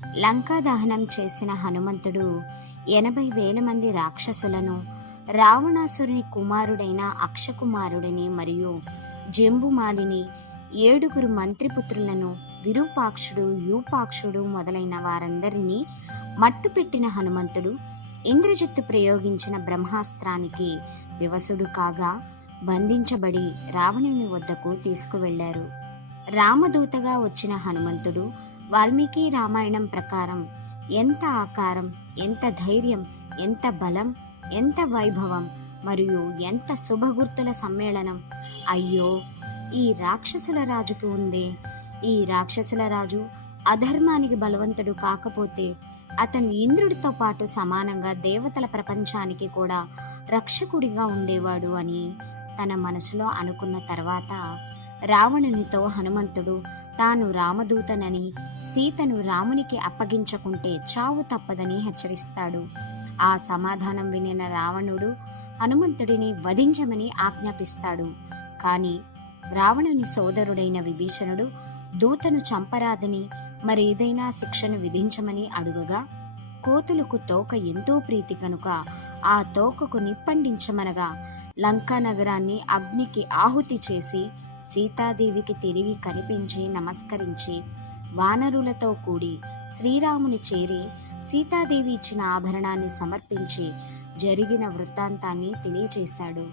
లంకా దహనం చేసిన హనుమంతుడు 80,000 మంది రాక్షసులను, రావణాసురుని కుమారుడైన అక్షకుమారుడిని మరియు జంబుమాలిని, 7 మంత్రిపుత్రులను, విరూపాక్షుడు, యూపాక్షుడు మొదలైన వారందరినీ మట్టుపెట్టిన హనుమంతుడు ఇంద్రజిత్తు ప్రయోగించిన బ్రహ్మాస్త్రానికి వివసుడు కాగా బంధించబడి రావణుని వద్దకు తీసుకువెళ్లారు. రామదూతగా వచ్చిన హనుమంతుడు వాల్మీకి రామాయణం ప్రకారం ఎంత ఆకారం, ఎంత ధైర్యం, ఎంత బలం, ఎంత వైభవం మరియు ఎంత శుభగుర్తుల సమ్మేళనం! అయ్యో, ఈ రాక్షసుల రాజుకు ఉందే! ఈ రాక్షసుల రాజు అధర్మానికి బలవంతుడు కాకపోతే అతను ఇంద్రుడితో పాటు సమానంగా దేవతల ప్రపంచానికి కూడా రక్షకుడిగా ఉండేవాడు అని తన మనసులో అనుకున్న తర్వాత రావణునితో హనుమంతుడు తాను రామదూతనని, సీతను రామునికి అప్పగించకుంటే చావు తప్పదని హెచ్చరిస్తాడు. ఆ సమాధానం వినిన రావణుడు హనుమంతుడిని వధించమని ఆజ్ఞాపిస్తాడు. కానీ రావణుని సోదరుడైన విభీషణుడు దూతను చంపరాదని, మరేదైనా శిక్షను విధించమని అడుగగా, కోతులకు తోక ఎంతో ప్రీతి కనుక ఆ తోకకు నిప్పండించమనగా లంకా నగరాన్ని అగ్నికి ఆహుతి చేసి సీతాదేవికి తిరిగి కనిపించి నమస్కరించి వానరులతో కూడి శ్రీరాముని చేరి సీతాదేవి ఇచ్చిన ఆభరణాన్ని సమర్పించి జరిగిన వృత్తాంతాన్ని తెలియచేశాడు.